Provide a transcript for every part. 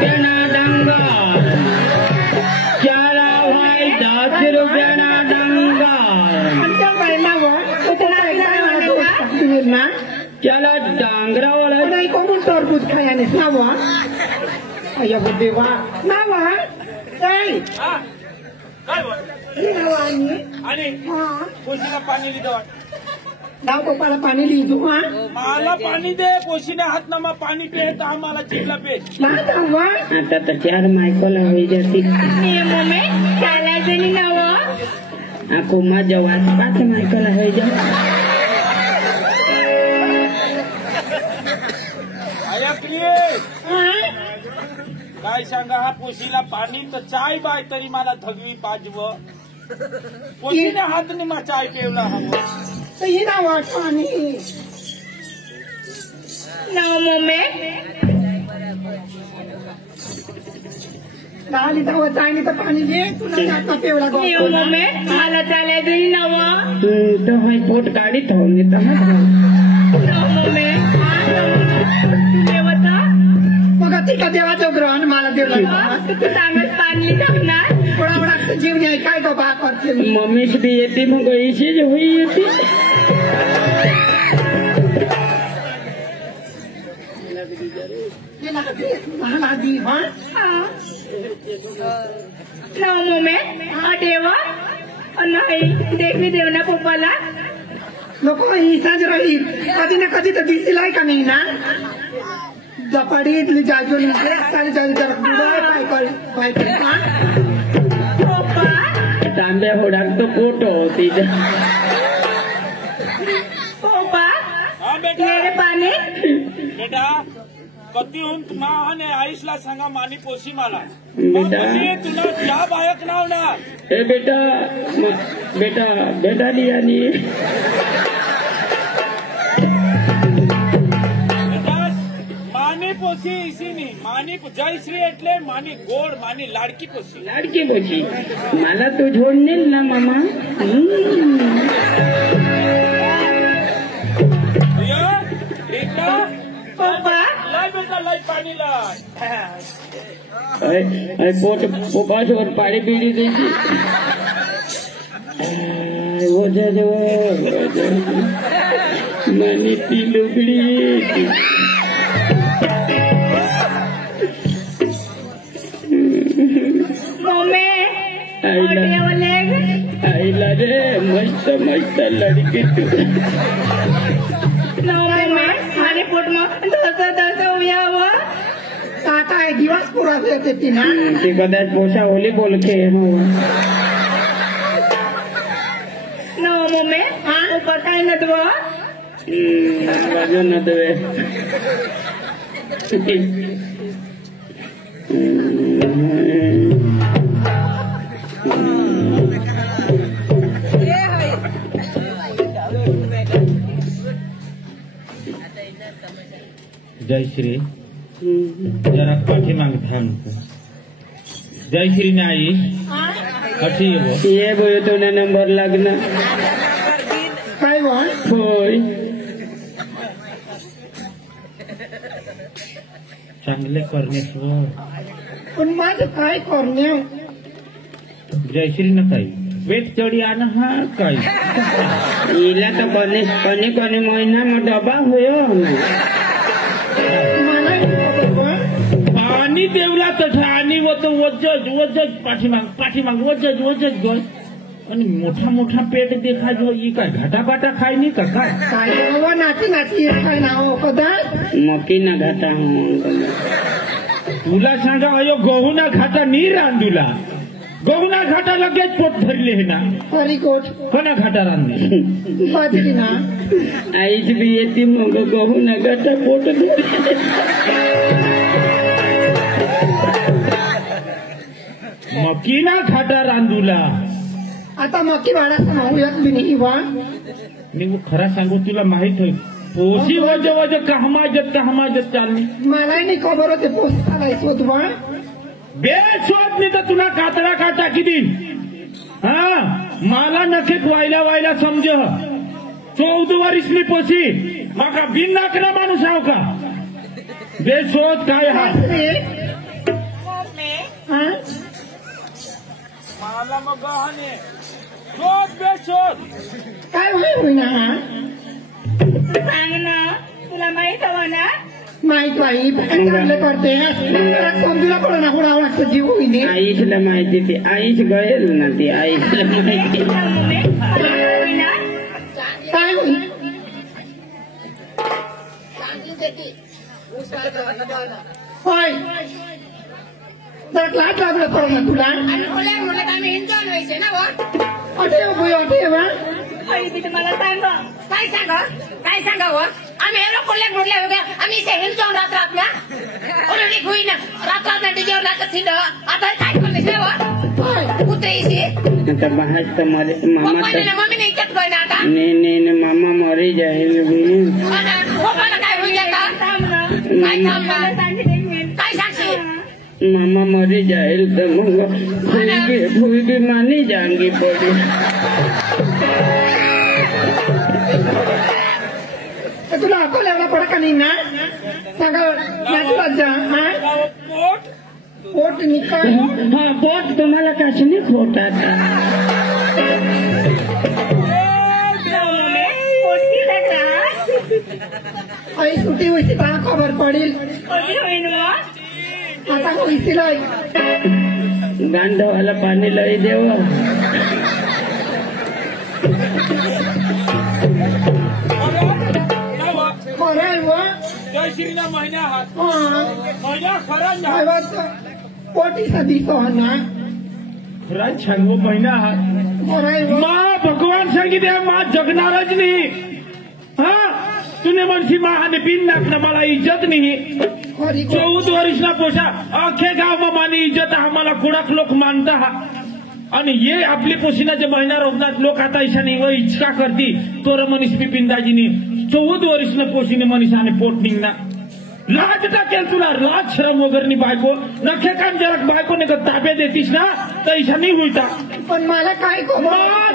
रुपयाना डंगर, चला भाई 10 रुपयाना डंगर, चला डांगरा वाला नाही कोण टरबूज खायाने नावा अय्या देवा नावा काय काय बोल नावानी आणि हां पोशीला पाणी दिलं नाव कोपाला पाणी लिहितो हां मला पाणी दे पोशीने हात नमा पाणी पे तर आम्हाला चिल्ला पे नावा आता तर 4 मायकोला होई जाती नियमो में चला जनी नावा aku mah jawab 5 मायकोला होई जा आया प्रिय काय सांगा हा पोशीला पाणी तर चाय बाय तरी मला धगवी पाजव पोशीने हात नमा चाय पेवला हवं तर ही नावा पाणी नावो में नाली धाव चायनी तर पाणी दे तुला जाता पेवला गो नियमो में मला चाले जनी नावा तो होई पोट काढी ठेवून तर नावो में देवता मग तिका देवाचं ग्रहण मला देवला तू सांगत पाणी टाकणार थोडा जीव नाही काय तो बा करते मम्मीच भी येते मग इशीच होई येते मला दी हां नावो में देवा नाही देखली देवना पप्पाला नको ही साज रही कधी ना कधी तर दिसलाय का नाही ना जपाडीतली जाजून सारे जाजू जरा काय कर पप्पा तांब्या होडाक तो पोट होती पप्पा हा बेटा मेरे पाणी बेटा कधी होऊन मा ने आईसला सांगा मानी पोशी मला बेटा तुला त्या बायक नाव ना ए बेटा बेटा लिया नी मानी पोशी इसीनी मानी जयश्री એટલે मानी गोड मानी लाडकी पोशी मला तू जोडनेल ना मामा पप्पा लाई बेटा लाई पाणी लाई पोट पोपासवर पाणी पिली द्यायची मनी ती लुगडी आईला रे मस्त लडकी तू माझे पोट मग दस उयावं आता दिवस पुरा येते ती ना ती कदाच पोषा ओली बोलके नो मम्मी बताय न दो बाजू न दे जयश्री जरा पाठीमाग थांब जयश्री नाही कठी ये बोल तो ना नंबर लागना काय होय चांगले परमेश्वर पण माझं काय करणे जयश्री न काही वेट चढी आण हा काही इला तो कोणी महिना में डबा हुयो पाणी देवला तठा आणि वजज पाठीमाग वजज गो आणि मोठा पेट देखा जो ई काय घाटा खाय नाही का काय नाची काय नाव पदा मकी ना घाटा तुला सांगा अयो गहूना घाटा नी रांधूला गहूना घाटा लगेच पोट भरले हे ना हरिकोट कोणा घाटा रांधले बाजरी ना आईच भी येते मग गहूना घाटा पोट मकी ना घाटा रांधूला आता मक्की भाड्याचा भाऊ येत बी नाही वा मी खरा सांगू तुला माहित होईल पोशी वज कहमाजत चालली मला नाही खबर होते पोस्ट चालायचं होत वा बेशोध मी तर तुला कातडा काटा किती हा मला नखेक वायला समज 14 वर्षनी पोशी माका बिन नाकना माणूस आव का बेशोध काय हा हा मला मग गहाणे शोध बे शोध काय होईना हा सांग ना तुला माहित हवं ना माहित बाई चांगलं करते समजूला पडो ना कोणावर असं जीव होईने आईला माहिती ती आईच गळेल ना ती आईला माहिती काय होईल होय लाट लागलं पडो ना तुला अटे बोय अटे वा तुम्हाला सांग काय सांगावं आम्ही हेरो कुठल्या कुठल्या होत्या आम्ही सेहल जाऊन राहतात ना ओरडी खुई ना रात्रात जेवण लागत थिंड आता काय करते सेवा कुत्रे इसे आता बाहेर तर मरे मामा मम्मी नाही इज्जत कोई ना आता ने मामा मरी जाईल पप्पाला काय होईल आता काय सांगशील मामा मरी जाईल तर मग फुगी मानी जाएंगी पड़ी तुला अकोल्याला पडा का नाही ना सांगा तुला जा पोट निकाल हा पोट तुम्हाला कशाने खोट आता आई सुटी होती का खबर पडेल आता होईसी लाई गांडवाला पाणी लई देव जयश्रीना महिन्या महिन्या खरा पोटीचा दिसो ना खरा छानवो महिना माँ भगवान सांगितले माँ जगणारच नाही हा तुने म्हणशी मा आणि बिन नाकना मला इज्जत नाही 14 वर्षना पोषा अख्खे गाव मानी इज्जत आम्हाला कुडाक लोक मानता आणि ये आपली पोशिनाचे महिना रोखनात लोक आता ईशानी व इच्छा करती तोर मनीस मी पिंदाजीनी 14 वर्षनं पोशीने मनीस आणि पोट निघणार लाज टाकेल तुला लाज श्रम वगैरे बायको नखे काम जरा बायको ने ताब्यात देतीस ना तर ईशानी होईता पण मला काय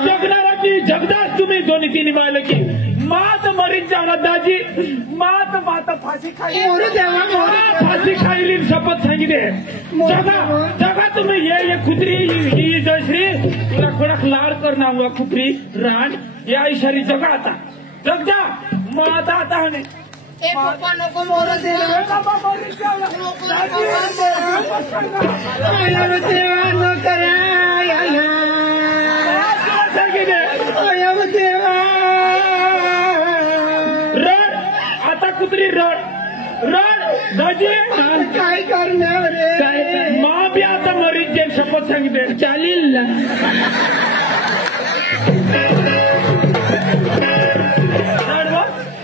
जगणाराची जगदास तुम्ही दोन्ही तिन्ही मायले की मात मरीन जाणार दाजी मात फाशी खाई फाशी खाईली शपथ सांगितले जगा तुम्ही ये कुत्री ही जयश्री तुला कडक लाड करणार हुआ कुत्री रान या इशारी जगा आता जग जा माता आता होणे पप्पा नको मोर रड आता कुत्री रड दाजी काय करणार काय माँ बी आता मरीच जे शपथ सांगितले चालेल ना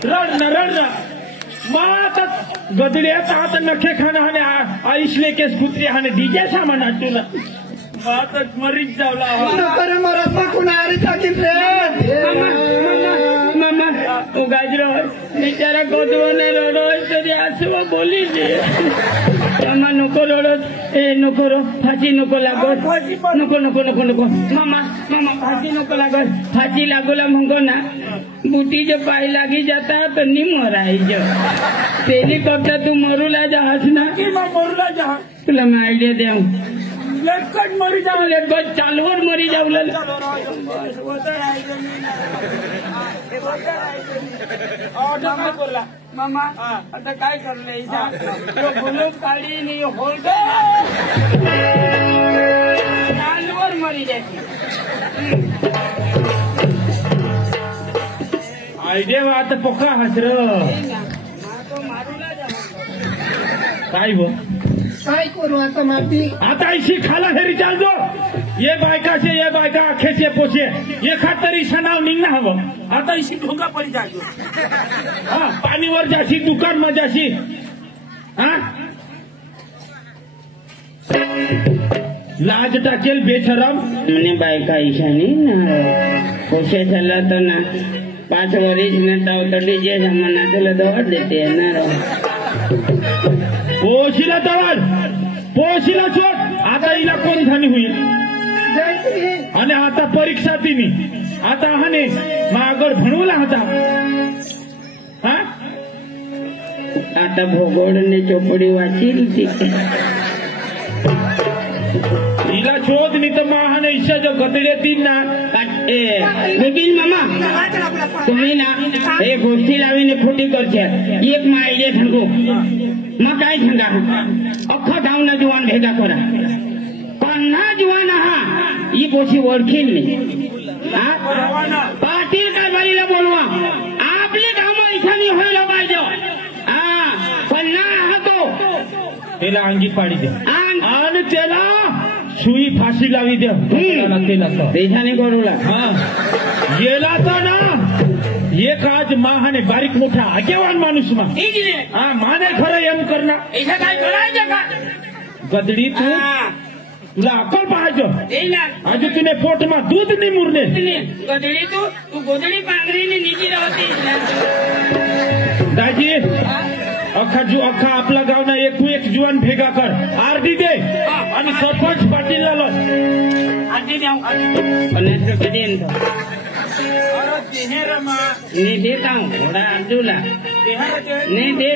रड ना माँ आता गदड्यात आता नखे खाणं आणि आईशले केस कुत्री आणि डीजे सामान तुला आता मरीच जावला मला कुणारी सांगितले मामा गाजरो बिचारा गोदवने रडोय तरी असं बोली मामा नको रडत नको फाशी नको लागत नको मामा फाशी नको लागत फाशी लागोला म्हणगो ना बुटीचे पाय लागी जाता तर नि मरायचं तेली करता तू मरूला जास ना मरूला जा तुला मी आयडिया द्या लेटकट मरी जाऊ लेटकट चालवर मरी जाऊ मामा आता काय करले गुलूब काढी नाही होल्ड चालवर मरी जायची आयडिया आता पक्का हसर काय ब काय करू आता माती आता इशी खाला हेरी चालतो ये बायका अखेचे पोचे एखाद तरी नाव निघणं हवं आता इशी ढोंगा पडी जायचो हा पाणीवर जाशी दुकान मध्ये जाशी हा लाज टाकेल बेशरम म्हणे बायका ईशानी पोसे झाला तर ना 5 वर्ष न डीजे जमाना तुला दवा देते ना पोशीला दवाल पोशीला चोट आता हिला कोण झाली होईल आणि आता परीक्षा तिनी आता हाने मागड भणवला होता हा आता भोगोडने चोपडी वाचील ती शोध नहीं तो महाने इच्छा जो गतडे तीन ना बिपिन मामा तुम्ही ना हे गोष्टी लावीने खोटी करशे एक मा आयडिया सांगू मग काय सांगा अख्खा गाव ना जुवान भेगा करा 50 जुवान हा ही गोष्टी ओळखील नाही पाटील कारभारीला बोलवा आपले काम ऐसानी व्हायला पाहिजे 50 हा तो त्याला अंगी पाडी दे आणि त्याला सुई फाशी लावी दे त्याला देशाने करूला गेला तर ना एक आज महाने बारीक मोठा आगेवान माणूस माने खरं एम करणार ऐसा काय करायचं का गदडी तू तुला अक्कल पाहिजे आज तुने पोट में दूध नहीं मुरने गदडी तू गोदडी पांगरीने निजी राहते दाजी अख्खा आपला गाव ना एक जुवान भेगा कर आरडी दे आणि सरपंच पाटील ला आरडी द्या 50 रुपये देन तो नहीं देता हूँ थोड़ा अर्जुला नहीं दे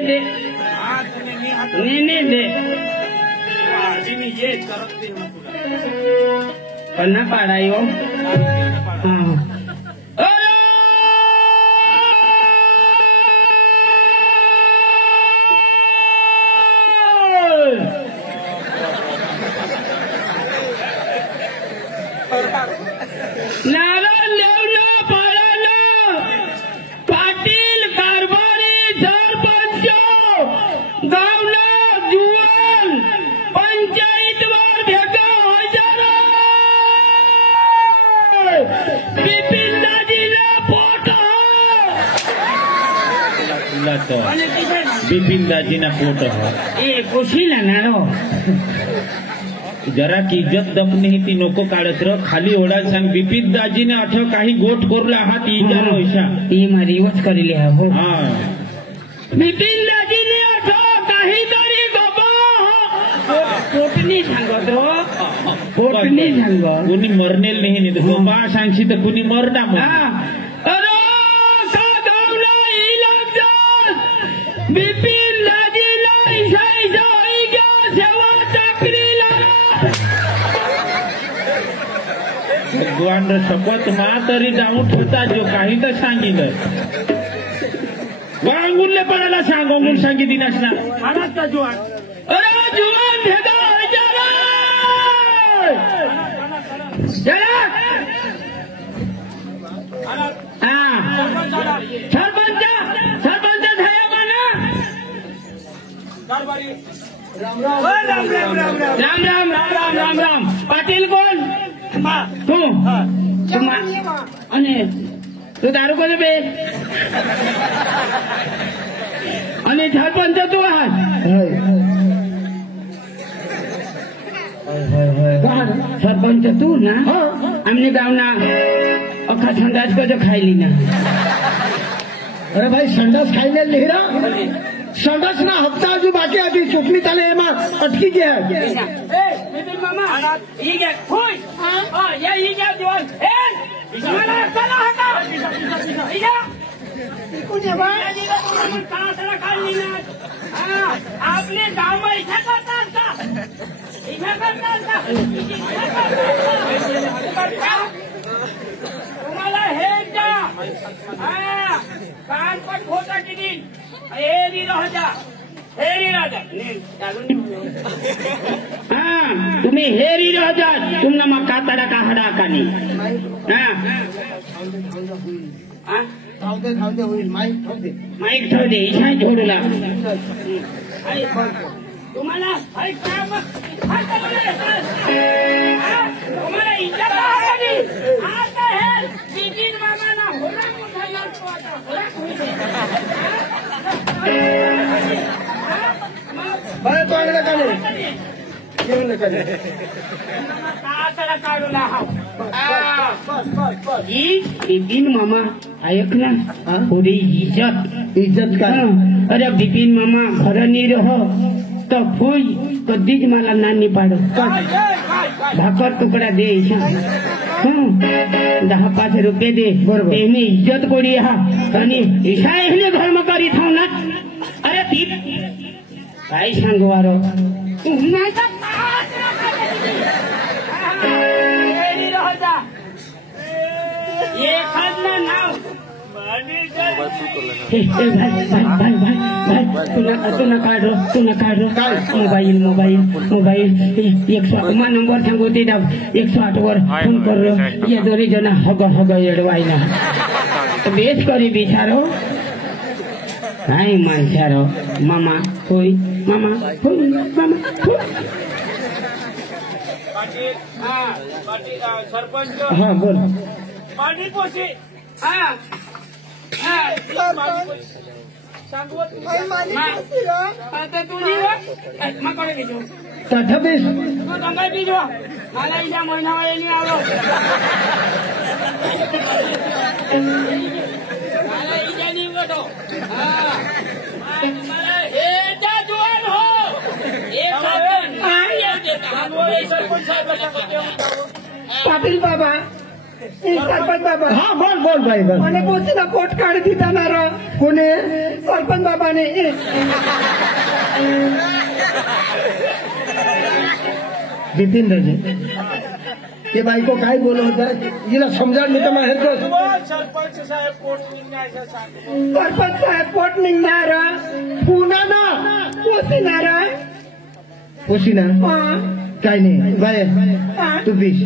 नहीं दे पन्ना पाडाई हो नारायण देवना पाडाना पाटील कारभारी सरपंच गावना जुवान पंचायत वर भेगा हजारो बिपिन दाजीला पोट बिपिन दाजी ना पोट ए कुशीला नारो जरा की इज्जत दपणे ती नको काढत र खाली ओढा सांग बिपिन दाजीने अठ काही गोट कोरला हा ती इजार होईशा ती मारी वच करेली हो हा बिपिन दाजीने अठ काही तरी गबा पोटनी सांगत रो पोटनी सांग कोणी मरनेल नाही तो गबा सांगशी तर कोणी मरना अरे का गावला इलाज बिपिन दाजीला इसाई जाई गया सेवा चाकरीला भगवान शपथ मा तरी जाऊन ठेवता जो काही तर सांगितलं वांगुनले पडायला सांगून सांगितली नसणार का जुवान अरे जुवान भेगा सरपंच झाला म्हणा राम पाटील कोण तू आणि तू दारू कोण बे आणि सरपंच तू सरपंच तू ना आमने गाव ना अखा संडास को जो खाई ली ना अरे भाई संडास खाई ले रहा संडास ना हफ्ता जो बाकी आती चुकनी ताले एमा अटकी गया बिपिन मामा ये क्या खोई ये क्या जवान मला चला हटा इजा कुछ बात कहां से खा ली ना आपने गांव में ऐसा करता था तुम्हाला हे कान पण खोटा किती हेरी राजा तुम्ही हेरी राजा तुमना मग कातडा का हडा का नाही माईक ठेव दे इच्छा जोडूला तुम्हाला तुम्हाला इच्छा आता हे बिपिन मामाना होणार बिपिन मामा ऐक ना थोडी इज्जत का अरे बिपिन मामा खरं नाही रहो तर फुई कधीच मला नानी पाड भाकर तुकडा दे 10-5 रुपये दे बरोबर इज्जत कोडी हा आणि ईशाने धर्म करीत हो ना अरे ती काय सांगू वारो तुला काढ मोबाईल नंबर सांगू ते 108 वर फोन कर ये दोन्ही जण हग एडवायला बेस करी बिचारो नाही माणसारो मामा होय सरपंच हा बोल पाणी पोशी तथापि मला इजा महिना नाही आलो मला इजा नाही गो पाटील बाबा सरपंच बाबा हा बोल भाई बोल મને પોસીના પોટ કાઢી દીધા નારા કોને સરપંच બાબાને बिपिन राजे ते बायको काय बोलत होता हिला समजा मी तर माहेर सरपंच साहेब पोट निघण्याचं सांगतो સરપંચ સાહેબ પોટ નિંગનારા पुन्हा ना પોસીનારા पोशीना હા काय नाही बाय तू बीस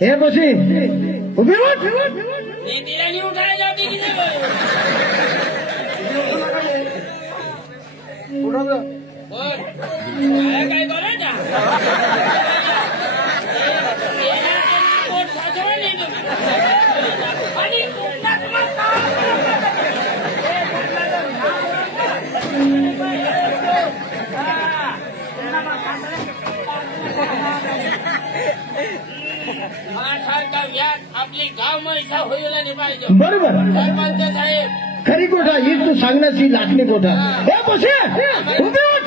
हे पोशी उभी उठ तिला नाही उठायला जाते की काय करायचा आपली गाव मैसा होईल नाही पाहिजे बरोबर सरपंच साहेब खरी गोठा ही तू सांगण्याची लाखणी गोठा हे पोशी उभी उठ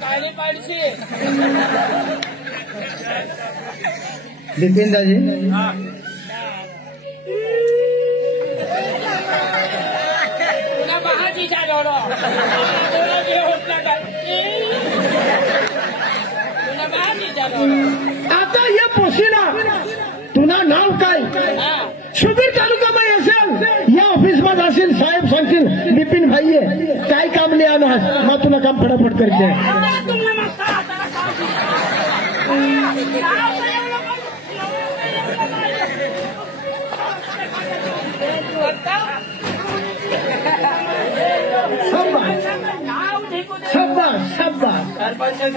काळी पाडशी बिपिन राजे आता या पोशीला तुला नाव काय सुबीर तालुक्यामध्ये असेल या ऑफिस मध्ये असेल साहेब सांगतील बिपिन भाई काय काम लिहा मग तुला काम फटाफट करते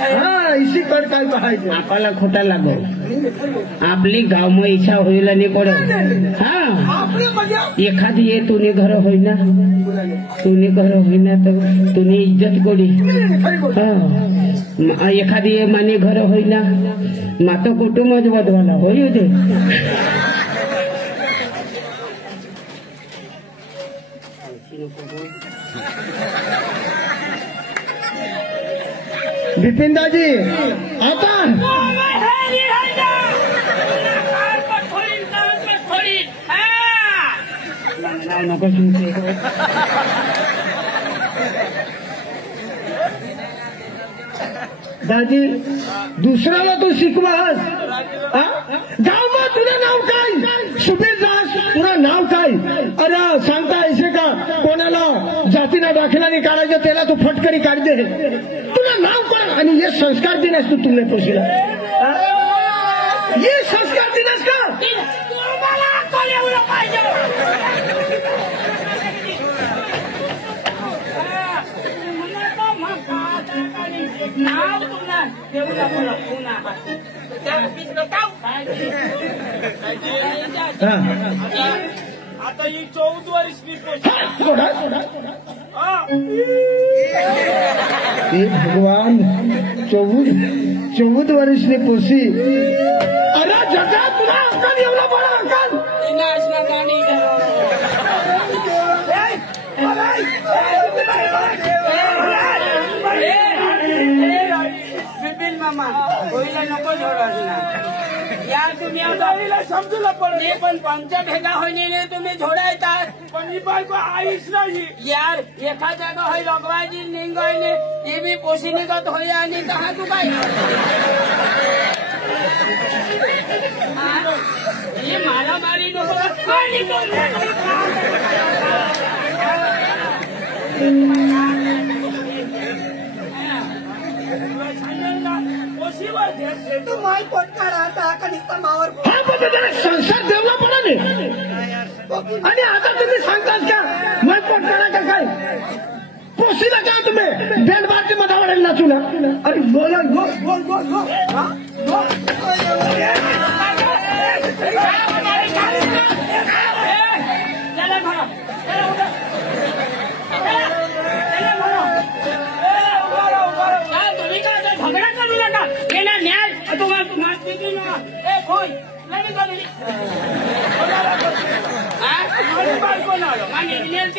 हा इसी कड काय पाहायचं आपल्याला खोटा लागो आपली गाव मग इच्छा होईल आणि पडो हा एखादी ये तुने घर होईना तर तुने इज्जत कोडी एखादी ये माने घर होईना मातो कुटुंबच बदवाला होई दे बिपिन दाजी आता नको दादी दुसऱ्याला तू शिकवास गाव मग तुला नाव काय सुबीर दास तुला नाव काय अरे सांगता ऐसे का कोणाला जातीला दाखला नाही काढायचं त्याला तू फटकरी काढते तुला नाव कोण आणि हे संस्कार दिनास तू तुला पोशीला हे संस्कार दिनास का नाव पुन्हा आता ही 14 वर्षी भगवान 14 वर्षनी पोसी अरे जगा तुला अक्कल एवढा बडा अक्कल बिपिन मामा होईला नको जोडा या तुम्ही आता समजूला पडले पण पंच भेगा होईने तुम्ही झोडायतात पण ही बायको आईच नाही यार एका जागा होई लगवायची निंग होईने ती बी पोशी निघत होई आणि कहा तू काय ये मारा मारी नको तू माय पोटकार आता कनिष्ठ मावर संसार देवला पडा नाही आणि आता तुम्ही सांगताच का माय पोटकारा का काय पोशीला काय तुम्ही बेल बारती मध्ये आवडेल नाचू ना अरे बोला बोल बोल बोल बोल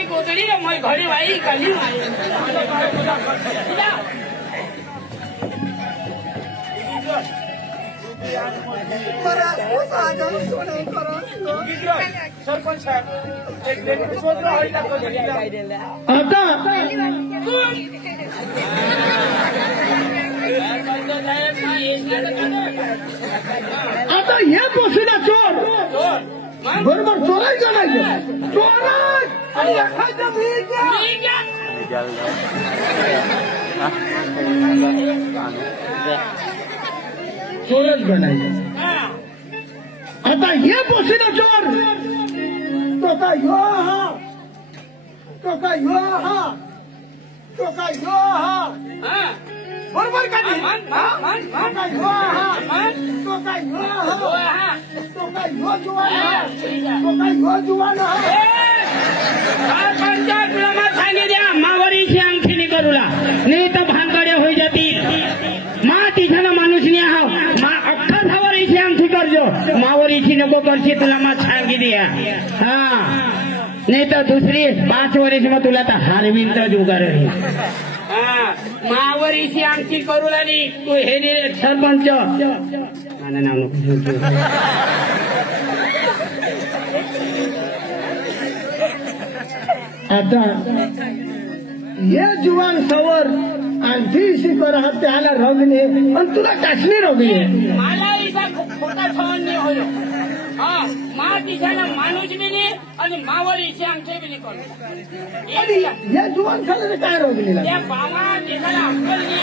गोदड़ी मैं घड़ी भाई कली सरपंच आता हे पोशीला चोर बरोबर चोराय करायचं चोराय आणि एखाद्या चोरच बनायचं आता हे पोशीला चोर तो काय ह्यो हा तो काय ह्यो हा तो काय ह्यो हा बरोबर का नाही तो काय ह्यो हा तो काय ह्यो हा तो काय ह्यो जुवान हा तो काय ह्यो जुवान हा तुला सांगे द्या मावरीची अंगठी करूला नाही तर भानगड्या होई जातील मा तिथं माणूस नाही आहो मा अख्खा धावरीची अंगठी करजो मावरीची नको करशी तुला मा सांगी द्या हा नाही तर दुसरी 5 वर्ष मग तुला तर हारवीन तर उगार मावरीची अंगठी करू लागली तू हे सरपंच मला नाव नको आता ये जुवान सवर आणखी शिकर हा त्याला रोगणे आणि तुला कसली रोगणे मला इथं खोटा सहन नाही होयो हा मा दिसायला माणूस बी नाही आणि मावरीची अंगठी बी नाही आणि या जुवान सवर काय रोगणे त्या बाबा दिसायला अक्कल नाही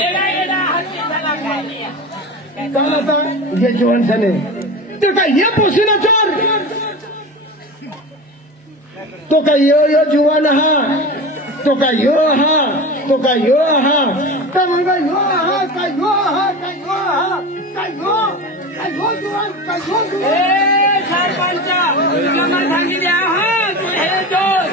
येडा येडा हात दिसायला काय नाही पण आता जे जुवान सने ते काय ये पोशीला चोर तो काय यो जुवान हा तो काय यो हा तो काय यो हा तर मग यो हा काय यो हा काय यो हा काय यो जुवान काय यो जुवान सरपंच तुला मला सांगितले हा तू हे जोर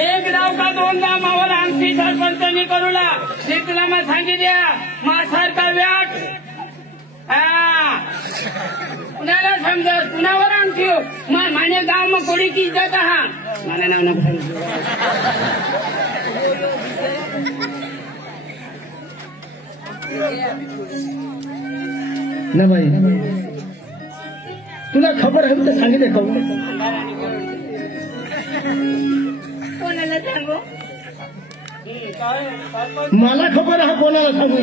एक डाव का 2 डाव मावर अंगठी सरपंचांनी करूला ते तुला मला सांगितल्या माझ्यासारखा व्याट हा कुणाला समजत कुणावर अंगठी हो माझ्या गाव मग कोणी की इज्जत हा मला नाव नको ना बाई तुला खबर आहे तर सांगितलं का कोणाला सांगू मला खबर हा कोणाला सांगू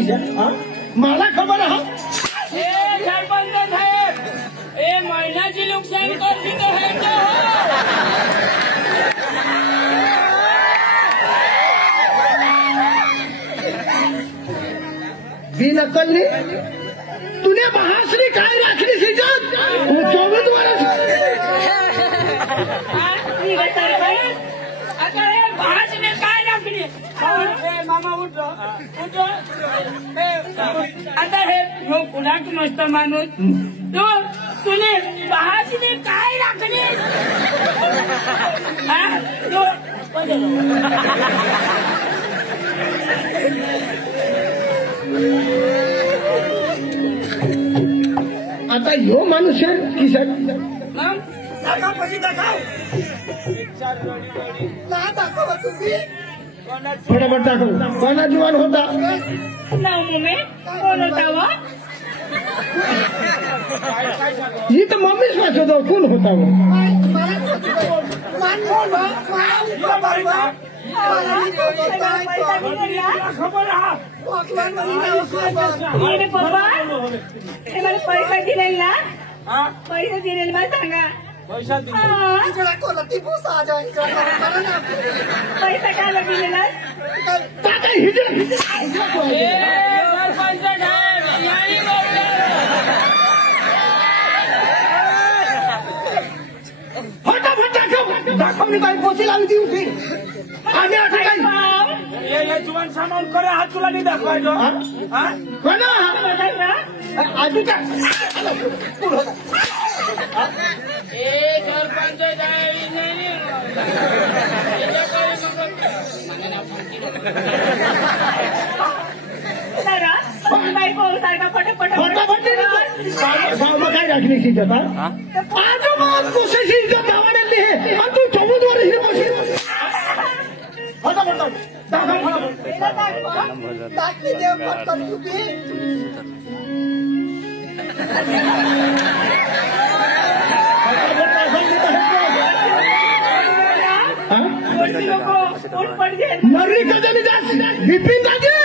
मला खबर हा सरपंच साहेब ए महिन्याची नुकसान करते तो है तो बिनकलनी तूने महाश्री काय राखली सिजत 24 वर्ष आता हे भाषणे काय लागली मामा उठो उठो आता हे कुणाक मस्त माणूस तू तुने भाषणे काय लागली आता ह्यो माणूस आहे की साहेब दाखव पैसे दाखव ना दाखवा तुम्ही फटाफट दाखव कोणा जुवान होता नाव मुमे कोण होता वा ही तर मम्मीच वाचत कोण होता वो पैसा दिलेल ना पैसा दिलेल मला सांगा पैसा काय दिलेला दाखवली बाई पोची लावली ती उठी आणि आता काय जुवान सामान करे हात तुला नाही दाखवायचो आजू का काय राखली शिकत आज मग कोशिश भावाने तू 14 वर्ष मर्री कधी विपिन दादा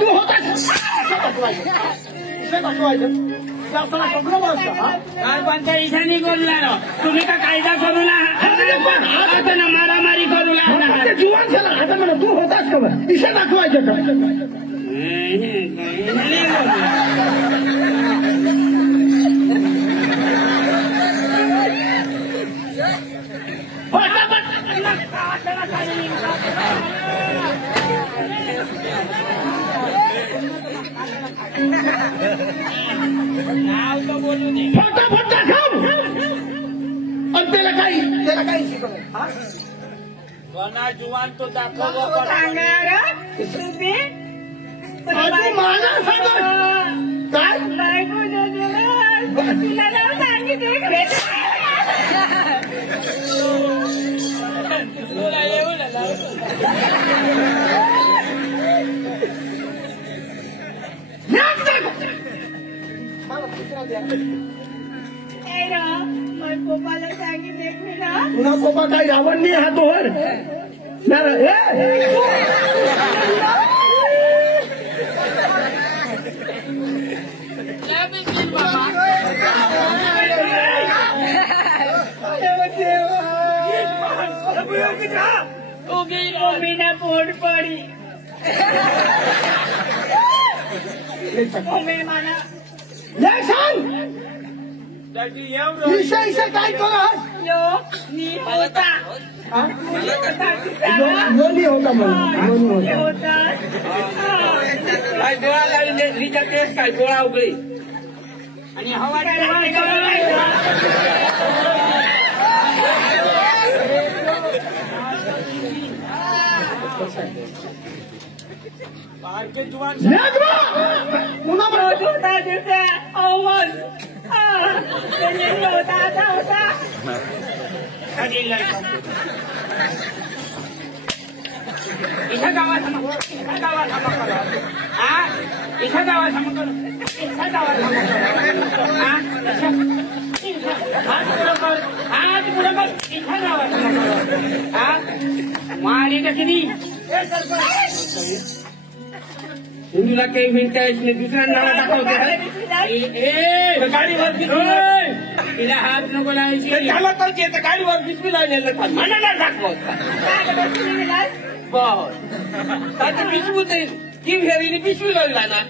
तू होतास ईशानी करू लागलो तुम्ही का कायदा करू ना मारामारी करू लागला जुवान झाला आता म्हणा तू होतास का इशा दाखवायचं का फटाफट दाखव आणि त्याला काही कोणा जुवान तो दाखव माना काय गोपाला सांगितले मी ना पुन्हा गोपा काही रावण नाही हातोवर मीना पोट पडी मला सांग ईशा ईशा काय करस यो मी होता लोणी होता म्हणून होता काय डोळा लागले रिचा टेस्ट काय डोळा उघडी आणि हवा बारके जुवान पुन्हा होता दिवसा अवमन होता असा होता इथं गावात मारी का किती हिंदूला काही म्हणतायच नाही दुसऱ्या नावा दाखवते गाडीवर तिला हात नको लावायची झालं पाहिजे तर गाडीवर बिस्मी लावलेलं मला दाखवत आता बिस्कू ती फेरीने पिशवी लावला ना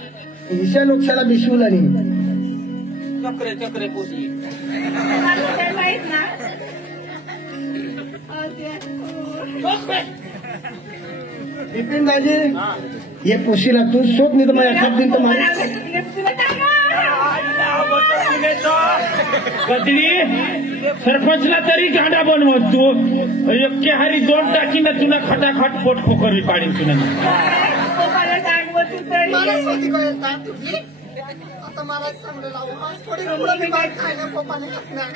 ईशा लोकशाला बिशवला नाही चक्रे चक्रे पोटी माहित ना विपिन दाजी ये पोशीला तू शोध नाही तर माझ्या खात दिन तर माझ्या बदली सरपंचला तरी गाडा बनवत तू एके हारी 2 टाकीनं तुला खटाखट पोट पोकरली पाडीन तुला मला स्वती को येतात तुझी आता मला चांगलं लावू आज थोडी रुपये मी बाहेर खायला पप्पाने टाकणार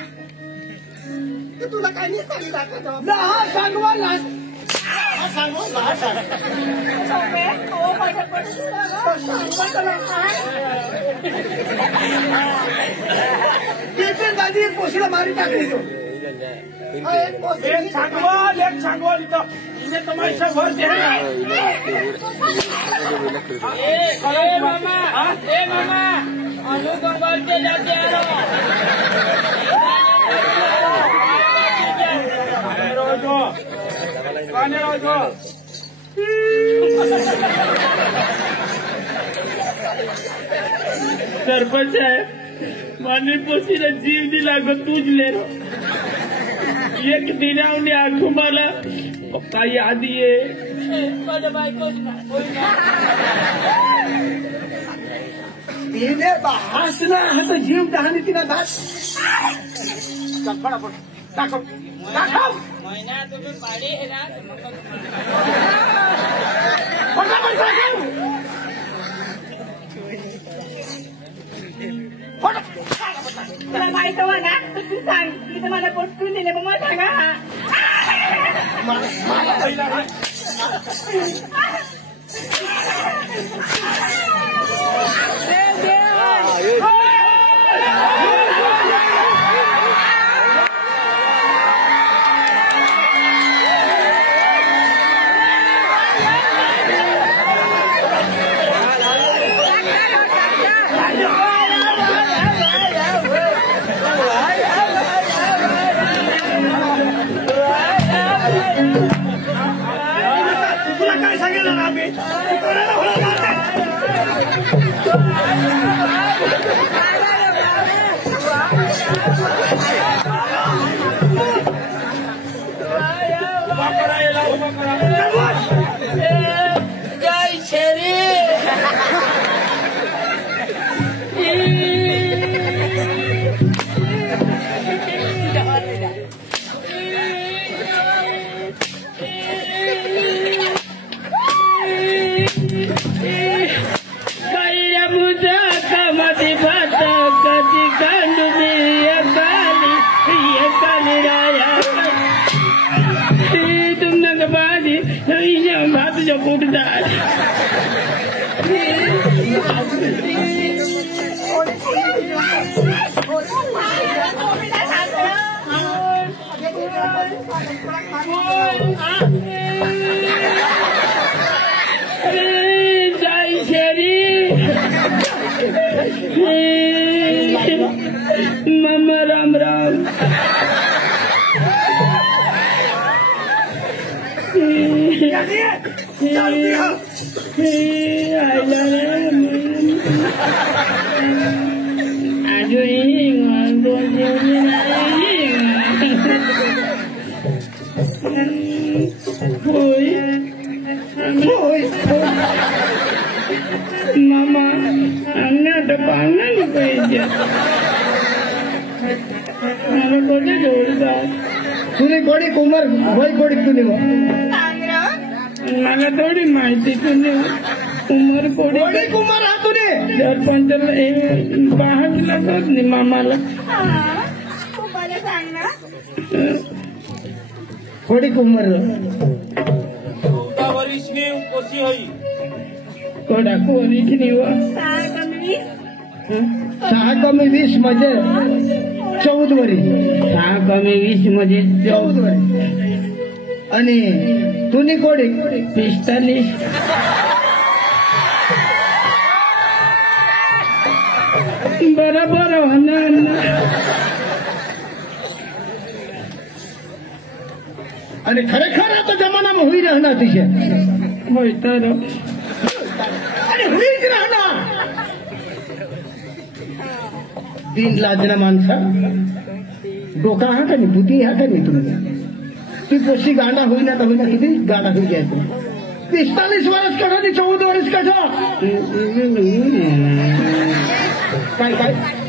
ते तुला काही नाही सांगितलं का हा सांगवा ना हा सांगवा ना सोमे हो माझ्या पण दादी पोशीला मारी टाकली तो एक सांगवा इथं इथे तुम्हाला शंभर दे मामा अनु कंबल के जाते सरपंच आहे मानी पोसीला जीव दिला ग तूच ले एक दिनावने आठवू मला पप्पा याद ये तिने हसना हस जीव कहाणी तिला दास फटाफट दाखव दाखव महिना तुम्ही पाडी है ना फटाफट दाखव तुला माहित हो ना तू सांग तिथे मला पोचून दिले मग मला सांगा तुला काय सांगितलं ना आम्ही जय शेरी भात जो कूटदार जय शेरी मामा राम राम मामा अन्ना तो पालना नहीं पाहिजे मला कोणी जोडता तुझी गोडी कुमार होय गोडी तुझी मला थोडी माहिती तुझी उमर गोडी कुमार हा तुझे सरपंचाला बाहेर लागत नाही मामाला गोडी कुमार कोडा कोणीच नाही व 6 कमी 20 मध्ये 14 वरी 6 कमी 20 मध्ये 14 वरी आणि तुनी कोडी 45 बरोबर होणार ना आणि खरेखर आता जमानाમાં होई राहणार तिच्या होय तर आणि होईच राहणार दिन लाजना माणसा डोका हा का नाही बुद्धी हा का नाही तुम्ही ती कशी गाणा होईना तर होईना किती गाणा होई जायचं 45 वर्ष कढा 14 वर्ष कढा काय काय